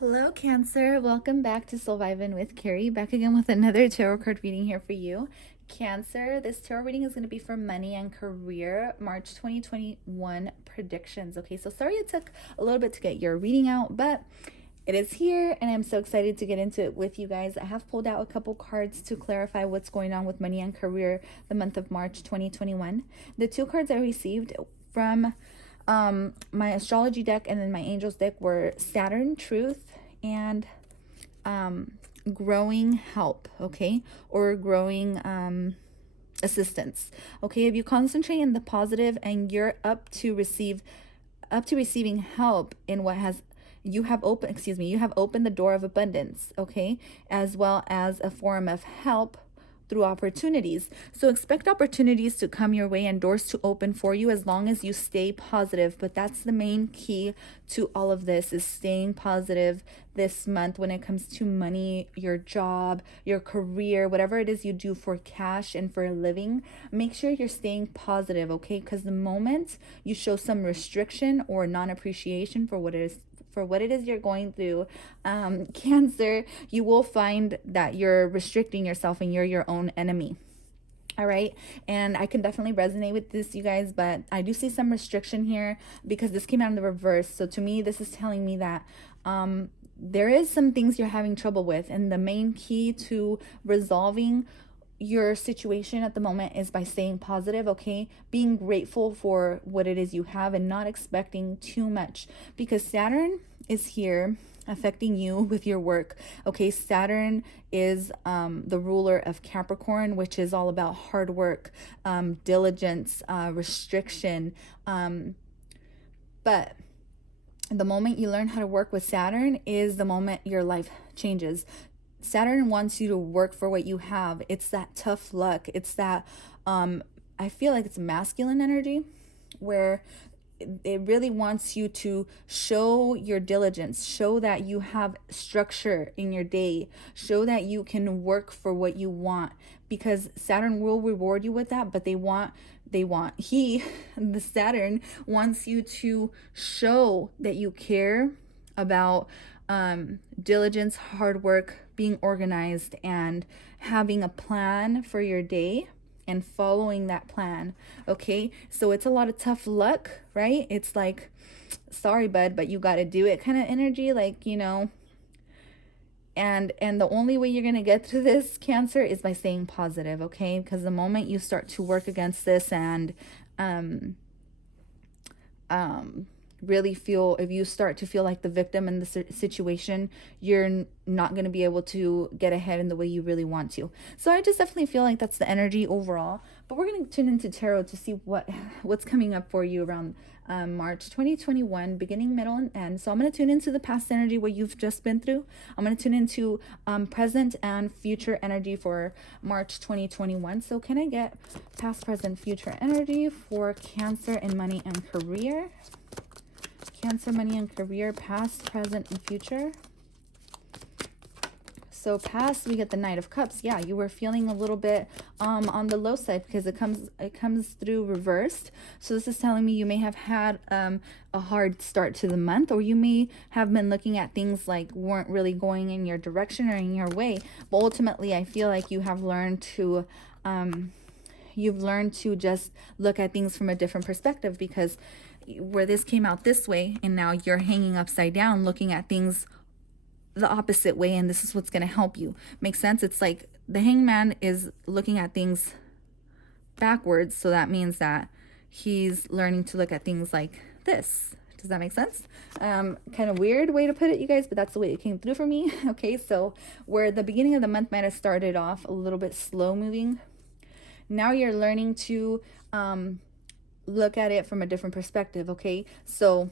Hello, Cancer. Welcome back to Surviving with Carrie. Back again with another tarot card reading here for you. Cancer, this tarot reading is going to be for money and career, March 2021 predictions. Okay, so sorry it took a little bit to get your reading out, but it is here and I'm so excited to get into it with you guys. I have pulled out a couple cards to clarify what's going on with money and career the month of March 2021. The two cards I received from my astrology deck and then my angels deck were Saturn Truth and growing help, okay, or growing assistance. Okay, if you concentrate in the positive and you're up to receiving help in what has you have opened the door of abundance, okay, as well as a form of help through opportunities. So expect opportunities to come your way and doors to open for you as long as you stay positive. But that's the main key to all of this, is staying positive this month when it comes to money, your job, your career, whatever it is you do for cash and for a living. Make sure you're staying positive, okay? Because the moment you show some restriction or non-appreciation for what it is you're going through, Cancer, you will find that you're restricting yourself and you're your own enemy. All right, and I can definitely resonate with this, you guys, but I do see some restriction here because this came out in the reverse. So to me, this is telling me that there is some things you're having trouble with, and the main key to resolving your situation at the moment is by staying positive, okay? Being grateful for what it is you have and not expecting too much, because Saturn is here affecting you with your work, okay? Saturn is the ruler of Capricorn, which is all about hard work, diligence, restriction, but the moment you learn how to work with Saturn is the moment your life changes. Saturn wants you to work for what you have. It's that tough luck. It's that I feel like it's masculine energy where it really wants you to show your diligence, show that you have structure in your day, show that you can work for what you want, because Saturn will reward you with that, but the Saturn wants you to show that you care about diligence, hard work, being organized, and having a plan for your day and following that plan. Okay, so it's a lot of tough luck, right? It's like, sorry bud, but you got to do it kind of energy, like, and the only way you're going to get through this, Cancer, is by staying positive, okay? Because the moment you start to work against this and really feel, if you start to feel like the victim in the situation, you're not going to be able to get ahead in the way you really want to. So I just definitely feel like that's the energy overall. But we're going to tune into tarot to see what's coming up for you around March 2021, beginning, middle, and end. So I'm going to tune into the past energy, what you've just been through. I'm going to tune into present and future energy for March 2021. So can I get past, present, future energy for Cancer in money and career? Cancer, money and career, past, present, and future. So past, we get the Knight of Cups. Yeah, you were feeling a little bit on the low side because it comes through reversed. So this is telling me you may have had a hard start to the month, or you may have been looking at things like weren't really going in your direction or in your way. But ultimately, I feel like you have learned to just look at things from a different perspective, because where this came out this way and now you're hanging upside down looking at things the opposite way, and this is what's going to help you. Make sense? It's like the hangman is looking at things backwards, so that means that he's learning to look at things like this. Does that make sense? Kind of weird way to put it, you guys, but that's the way it came through for me. Okay, so where the beginning of the month might have started off a little bit slow moving, now you're learning to look at it from a different perspective, okay? So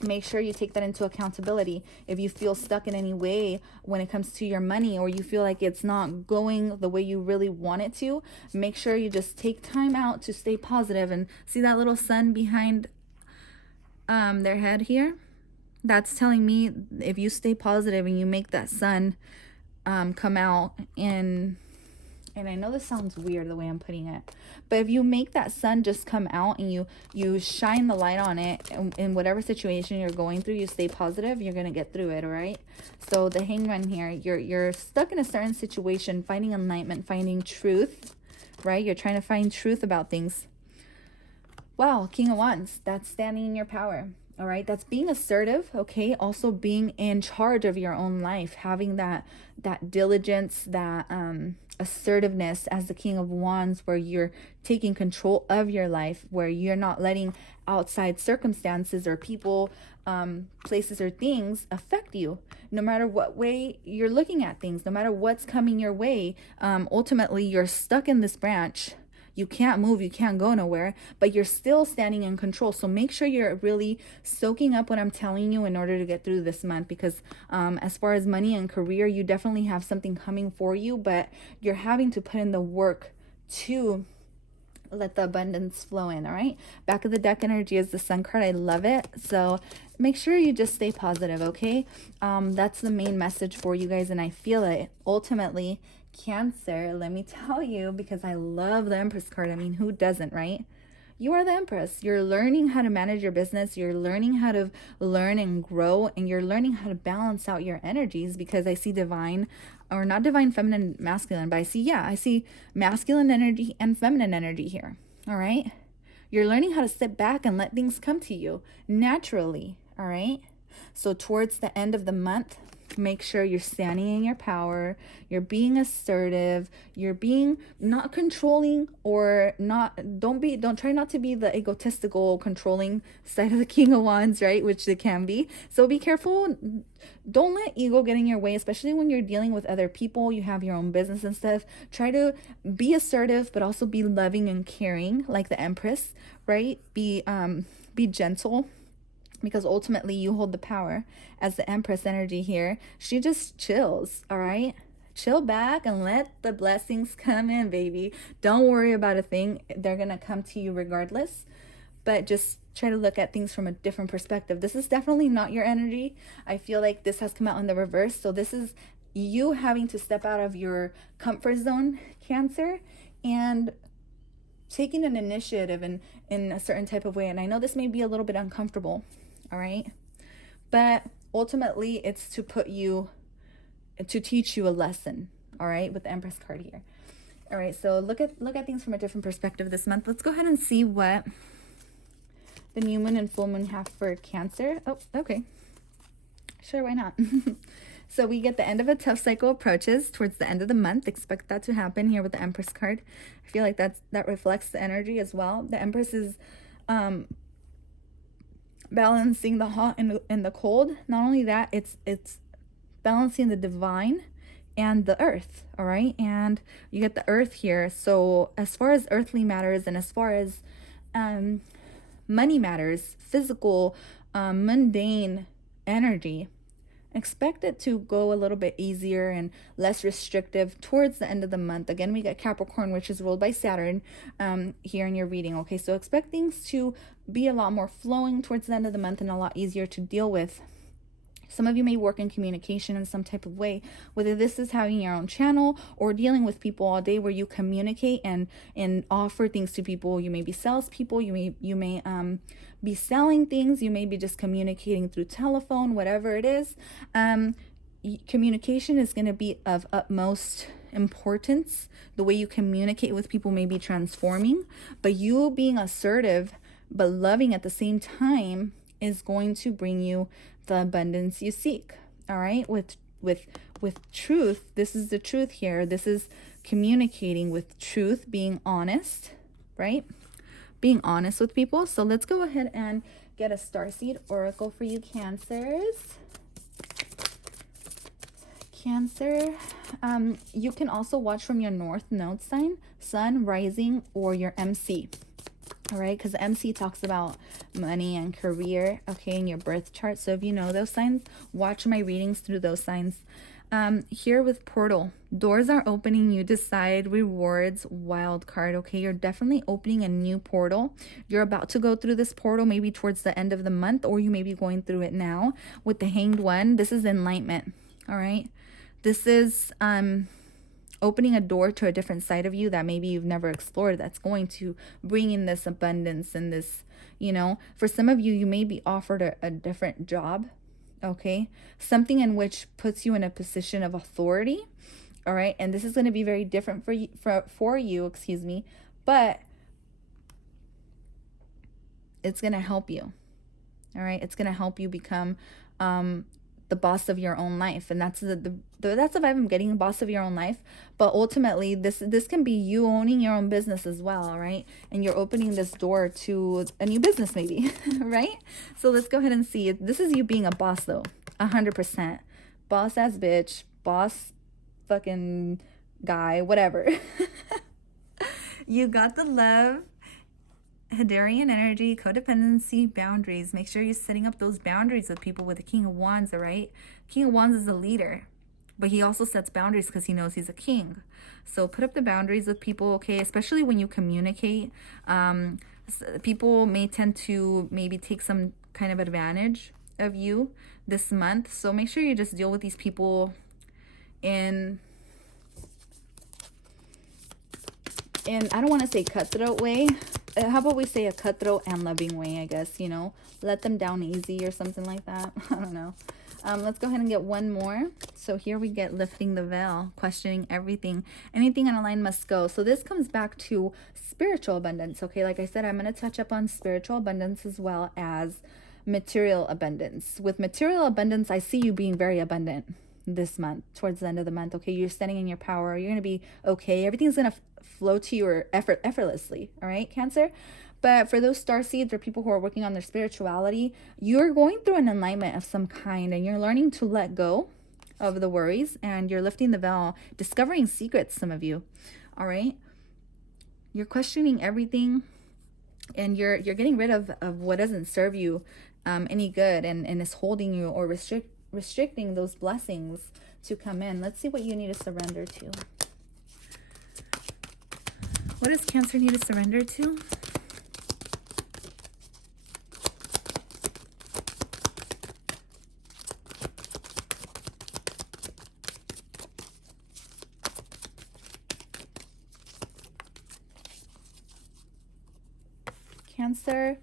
make sure you take that into accountability. If you feel stuck in any way when it comes to your money, or you feel like it's not going the way you really want it to, make sure you just take time out to stay positive. And see that little sun behind their head here? That's telling me if you stay positive and you make that sun come out in And I know this sounds weird the way I'm putting it, but if you make that sun just come out and you shine the light on it, in whatever situation you're going through, you stay positive, you're gonna get through it. All right. So the Hangman here, you're stuck in a certain situation, finding enlightenment, finding truth, right? You're trying to find truth about things. Wow, King of Wands, that's standing in your power. All right, that's being assertive, okay? Also being in charge of your own life, having that diligence, that assertiveness as the King of Wands, where you're taking control of your life, where you're not letting outside circumstances or people, places or things affect you. No matter what way you're looking at things, no matter what's coming your way, ultimately you're stuck in this branch. You can't move, you can't go nowhere, but you're still standing in control. So make sure you're really soaking up what I'm telling you in order to get through this month, because as far as money and career, you definitely have something coming for you, but you're having to put in the work to let the abundance flow in. All right, back of the deck energy is the Sun card. I love it. So make sure you just stay positive, okay? That's the main message for you guys, and I feel it ultimately. Cancer, let me tell you, because I love the Empress card. I mean, who doesn't, right? You are the Empress. You're learning how to manage your business. You're learning how to learn and grow, and you're learning how to balance out your energies, because I see divine, or not divine, feminine, masculine, but I see masculine energy and feminine energy here. All right. You're learning how to sit back and let things come to you naturally. All right. So towards the end of the month, make sure you're standing in your power, you're being assertive, you're being not controlling, or don't try not to be the egotistical controlling side of the King of Wands, right? Which it can be. So be careful. Don't let ego get in your way, especially when you're dealing with other people, you have your own business and stuff. Try to be assertive, but also be loving and caring, like the Empress, right? Be gentle, because ultimately you hold the power as the Empress energy here. She just chills. All right, chill back and let the blessings come in, baby. Don't worry about a thing. They're gonna come to you regardless, but just try to look at things from a different perspective. This is definitely not your energy. I feel like this has come out in the reverse. So this is you having to step out of your comfort zone, Cancer, and taking an initiative in a certain type of way. And I know this may be a little bit uncomfortable, all right, but ultimately it's to teach you a lesson, all right, with the Empress card here. All right, so look at things from a different perspective this month. Let's go ahead and see what the new moon and full moon have for Cancer. Oh, okay, sure, why not? So we get the end of a tough cycle approaches towards the end of the month. Expect that to happen here with the Empress card. I feel like that reflects the energy as well. The Empress is balancing the hot and the cold. Not only that, it's balancing the divine and the earth. All right, and you get the earth here. So as far as earthly matters, and as far as money matters, physical, mundane energy, expect it to go a little bit easier and less restrictive towards the end of the month. Again, we get Capricorn, which is ruled by Saturn, here in your reading. Okay, so expect things to be a lot more flowing towards the end of the month and a lot easier to deal with. Some of you may work in communication in some type of way, whether this is having your own channel or dealing with people all day where you communicate and offer things to people. You may be salespeople, you may be selling things, you may be just communicating through telephone, whatever it is. Communication is going to be of utmost importance. The way you communicate with people may be transforming, but you being assertive but loving at the same time is going to bring you the abundance you seek. All right, with truth. This is the truth here. This is communicating with truth, being honest, right? Being honest with people. So let's go ahead and get a starseed oracle for you, Cancers. Cancer, you can also watch from your north node sign, sun, rising, or your MC. All right, because the MC talks about money and career, okay, in your birth chart. So if you know those signs, watch my readings through those signs. Here with portal, doors are opening, you decide, rewards, wild card, okay? You're definitely opening a new portal. You're about to go through this portal maybe towards the end of the month, or you may be going through it now. With the Hanged One, this is enlightenment, all right? This is opening a door to a different side of you that maybe you've never explored, that's going to bring in this abundance and this, you know, for some of you, you may be offered a different job, okay? Something in which puts you in a position of authority, all right? And this is going to be very different for you, excuse me, but it's going to help you, all right? It's going to help you become the boss of your own life, and that's that's the vibe I'm getting, boss of your own life. But ultimately, this can be you owning your own business as well, right? And you're opening this door to a new business, maybe, right? So let's go ahead and see. This is you being a boss, though, 100%. Boss ass bitch, boss fucking guy, whatever. You got the love. Hadarian energy, codependency, boundaries. Make sure you're setting up those boundaries with people with the King of Wands, all right? King of Wands is a leader, but he also sets boundaries because he knows he's a king. So put up the boundaries with people, okay? Especially when you communicate. People may tend to maybe take some kind of advantage of you this month. So make sure you just deal with these people in I don't want to say cutthroat way. How about we say a cutthroat and loving way, I guess, you know? Let them down easy or something like that. I don't know. Let's go ahead and get one more. So here we get lifting the veil, questioning everything. Anything on a line must go. So this comes back to spiritual abundance, okay? Like I said, I'm going to touch up on spiritual abundance as well as material abundance. With material abundance, I see you being very abundant this month, towards the end of the month, okay? You're standing in your power. You're going to be okay. Everything's going to flow to you effortlessly, all right, Cancer? But for those star seeds or people who are working on their spirituality, you're going through an enlightenment of some kind, and you're learning to let go of the worries, and you're lifting the veil, discovering secrets, some of you, all right? You're questioning everything, and you're getting rid of what doesn't serve you any good, and is holding you or restricting those blessings to come in. Let's see what you need to surrender to. What does Cancer need to surrender to? Cancer,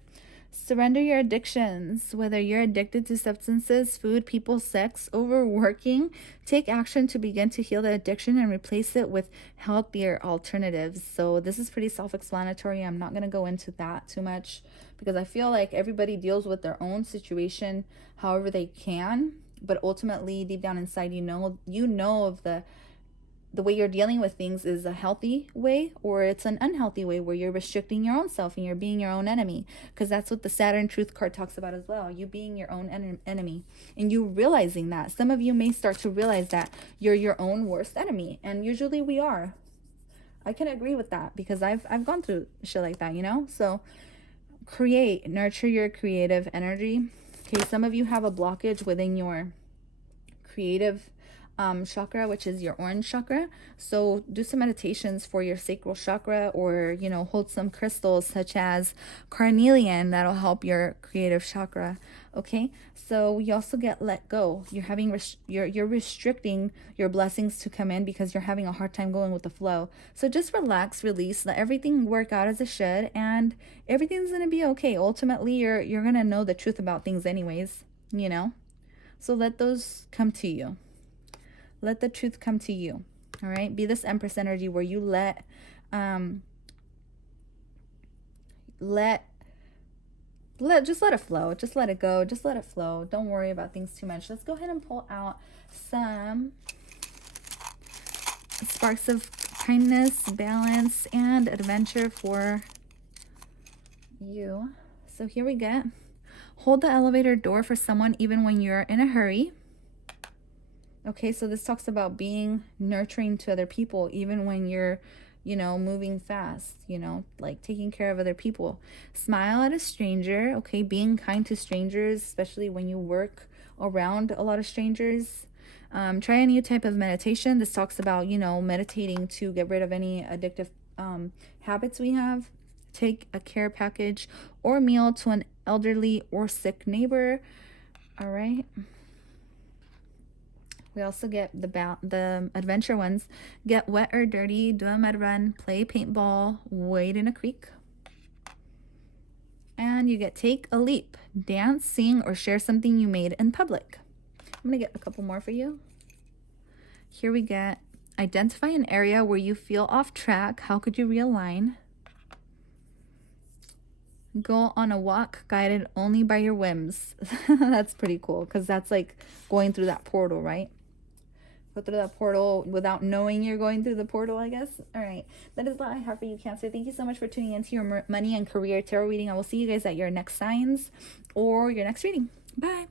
surrender your addictions, whether you're addicted to substances, food, people, sex, overworking. Take action to begin to heal the addiction and replace it with healthier alternatives. So this is pretty self-explanatory. I'm not going to go into that too much because I feel like everybody deals with their own situation however they can. But ultimately, deep down inside, you know of the way you're dealing with things is a healthy way or it's an unhealthy way where you're restricting your own self and you're being your own enemy, because that's what the Saturn truth card talks about as well, you being your own enemy, and you realizing that. Some of you may start to realize that you're your own worst enemy, and usually we are. I can agree with that because I've gone through shit like that, you know? So nurture your creative energy. Okay, some of you have a blockage within your creative chakra, which is your orange chakra. So do some meditations for your sacral chakra, or hold some crystals such as carnelian that'll help your creative chakra. Okay, so you also get let go. You're having you're restricting your blessings to come in because you're having a hard time going with the flow. So just relax, release, let everything work out as it should, and everything's gonna be okay. Ultimately, you're gonna know the truth about things anyways, so let those come to you. Let the truth come to you. All right, be this Empress energy where you let just let it flow. Just let it go. Just let it flow. Don't worry about things too much. Let's go ahead and pull out some sparks of kindness, balance, and adventure for you. So here we go. Hold the elevator door for someone even when you're in a hurry. Okay, so this talks about being nurturing to other people even when you're, moving fast, like taking care of other people. Smile at a stranger, okay, being kind to strangers, especially when you work around a lot of strangers. Try a new type of meditation. This talks about, meditating to get rid of any addictive habits we have. Take a care package or meal to an elderly or sick neighbor. All right. We also get the adventure ones. Get wet or dirty, do a mud run, play paintball, wade in a creek. And you get take a leap, dance, sing, or share something you made in public. I'm gonna get a couple more for you. Here we get identify an area where you feel off track. How could you realign? Go on a walk guided only by your whims. That's pretty cool because that's like going through that portal, right? Go through that portal without knowing you're going through the portal, I guess. All right. That is all I have for you, Cancer. Thank you so much for tuning into your money and career tarot reading. I will see you guys at your next signs or your next reading. Bye.